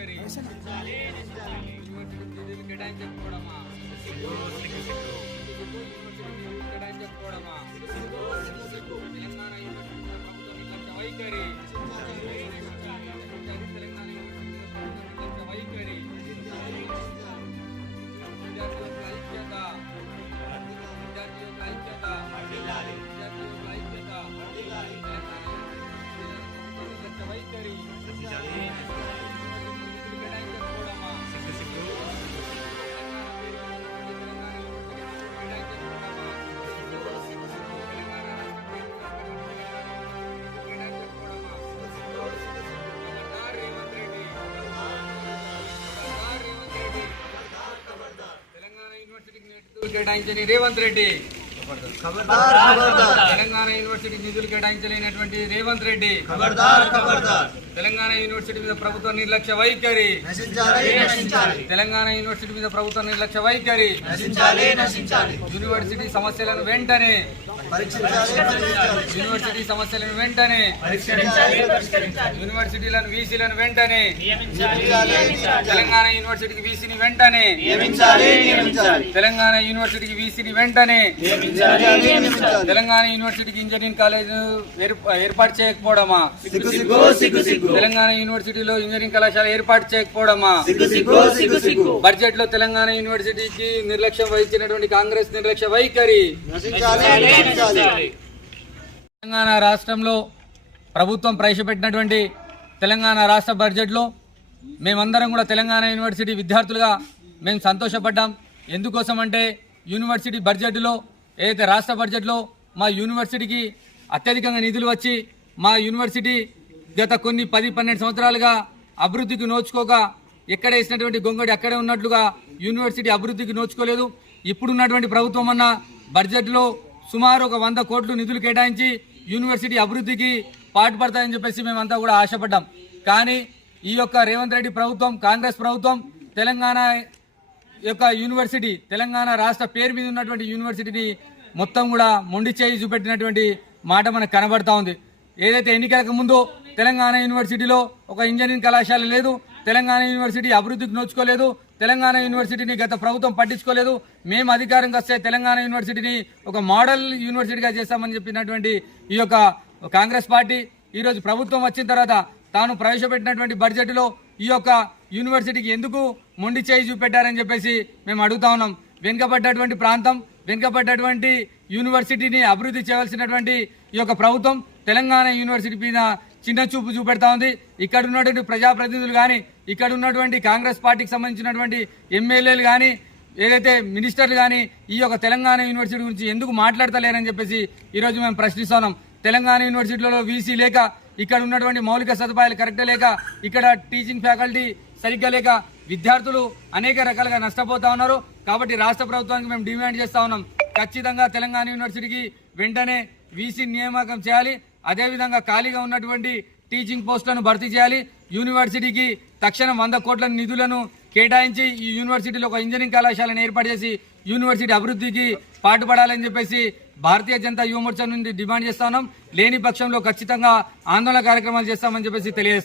వైఖరి యూనివర్సిటీ నిధులు కేటాయించకపోవడమా యూనివర్సిటీ నిధులు కేటాయించకపోవడమా కేటాయించని రేవంత్ రెడ్డి. తెలంగాణ యూనివర్సిటీ నిధులు కేటాయించలేనటువంటి రేవంత్ రెడ్డి. తెలంగాణ యూనివర్సిటీ మీద ప్రభుత్వ నిర్లక్ష్య వైఖరి. తెలంగాణ యూనివర్సిటీ మీద ప్రభుత్వ నిర్లక్ష్య వైఖరి. యూనివర్సిటీ సమస్యలను వెంటనే యూనివర్సిటీ సమస్యలను వెంటనే యూనివర్సిటీలను వీసీలను వెంటనే తెలంగాణ యూనివర్సిటీకి వీసీని వెంటనే తెలంగాణ యూనివర్సిటీకి వీసీని వెంటనే తెలంగాణ యూనివర్సిటీకి ఇంజనీరింగ్ కాలేజ్ ఏర్పాటు చేయకపోవడమా? తెలంగాణ యూనివర్సిటీలో ఇంజనీరింగ్ కళాశాల ఏర్పాటు చేయకపోవడమా? బడ్జెట్లో తెలంగాణ యూనివర్సిటీకి నిర్లక్ష్యం వహించినటువంటి కాంగ్రెస్ నిర్లక్ష్య వైఖరి. తెలంగాణ రాష్ట్రంలో ప్రభుత్వం ప్రవేశపెట్టినటువంటి తెలంగాణ రాష్ట్ర బడ్జెట్లో మేమందరం కూడా తెలంగాణ యూనివర్సిటీ విద్యార్థులుగా మేము సంతోషపడ్డాం. ఎందుకోసం అంటే యూనివర్సిటీ బడ్జెట్లో ఏదైతే రాష్ట్ర బడ్జెట్లో మా యూనివర్సిటీకి అత్యధికంగా నిధులు వచ్చి మా యూనివర్సిటీ గత కొన్ని పది పన్నెండు సంవత్సరాలుగా అభివృద్ధికి నోచుకోక ఎక్కడ వేసినటువంటి గొంగడి అక్కడే ఉన్నట్లుగా యూనివర్సిటీ అభివృద్ధికి నోచుకోలేదు. ఇప్పుడున్నటువంటి ప్రభుత్వం అన్న బడ్జెట్లో సుమారు ఒక వంద కోట్లు నిధులు కేటాయించి యూనివర్సిటీ అభివృద్ధికి పాటుపడతాయని చెప్పేసి మేమంతా కూడా ఆశపడ్డాం. కానీ ఈ యొక్క రేవంత్ రెడ్డి ప్రభుత్వం కాంగ్రెస్ ప్రభుత్వం తెలంగాణ యొక్క యూనివర్సిటీ తెలంగాణ రాష్ట్ర పేరు మీద ఉన్నటువంటి యూనివర్సిటీని మొత్తం కూడా మొండి చేయి చూపెట్టినటువంటి మాట మనకు కనబడతా ఉంది. ఏదైతే ఎన్నికలకు ముందు తెలంగాణ యూనివర్సిటీలో ఒక ఇంజనీరింగ్ కళాశాల లేదు తెలంగాణ యూనివర్సిటీ అభివృద్ధికి నోచుకోలేదు తెలంగాణ యూనివర్సిటీని గత ప్రభుత్వం పట్టించుకోలేదు మేము అధికారంకి వస్తే తెలంగాణ యూనివర్సిటీని ఒక మోడల్ యూనివర్సిటీగా చేస్తామని చెప్పినటువంటి ఈ యొక్క కాంగ్రెస్ పార్టీ ఈరోజు ప్రభుత్వం వచ్చిన తర్వాత తాను ప్రవేశపెట్టినటువంటి బడ్జెట్లో ఈ యొక్క యూనివర్సిటీకి ఎందుకు మొండి చేయి చూపెట్టారని చెప్పేసి మేము అడుగుతా ఉన్నాం. వెనుకబడ్డటువంటి ప్రాంతం వెనుకబడ్డటువంటి యూనివర్సిటీని అభివృద్ధి చేయవలసినటువంటి ఈ యొక్క ప్రభుత్వం తెలంగాణ యూనివర్సిటీ మీద చిన్న చూపు చూపెడతా ఉంది. ఇక్కడ ఉన్నటువంటి ప్రజాప్రతినిధులు కానీ ఇక్కడ ఉన్నటువంటి కాంగ్రెస్ పార్టీకి సంబంధించినటువంటి ఎమ్మెల్యేలు కానీ ఏదైతే మినిస్టర్లు కానీ ఈ యొక్క తెలంగాణ యూనివర్సిటీ గురించి ఎందుకు మాట్లాడతలేరని చెప్పేసి ఈరోజు మేము ప్రశ్నిస్తున్నాం తెలంగాణ యూనివర్సిటీలో వీసీ లేక ఇక్కడ ఉన్నటువంటి మౌలిక సదుపాయాలు కరెక్ట్ లేక ఇక్కడ టీచింగ్ ఫ్యాకల్టీ సరిగ్గా లేక విద్యార్థులు అనేక రకాలుగా నష్టపోతా ఉన్నారు. కాబట్టి రాష్ట్ర ప్రభుత్వానికి మేము డిమాండ్ చేస్తా ఉన్నాం. ఖచ్చితంగా తెలంగాణ యూనివర్సిటీకి వెంటనే వీసీ నియామకం చేయాలి. అదేవిధంగా ఖాళీగా ఉన్నటువంటి టీచింగ్ పోస్టులను భర్తీ చేయాలి. యూనివర్సిటీకి తక్షణం వంద కోట్ల నిధులను కేటాయించి ఈ యూనివర్సిటీలో ఒక ఇంజనీరింగ్ కళాశాలను ఏర్పాటు చేసి యూనివర్సిటీ అభివృద్ధికి పాటుపడాలని చెప్పేసి భారతీయ జనతా యువమోర్చా నుండి డిమాండ్ చేస్తా ఉన్నాం. లేని పక్షంలో ఖచ్చితంగా ఆందోళన కార్యక్రమాలు చేస్తామని చెప్పేసి తెలియజేస్తాం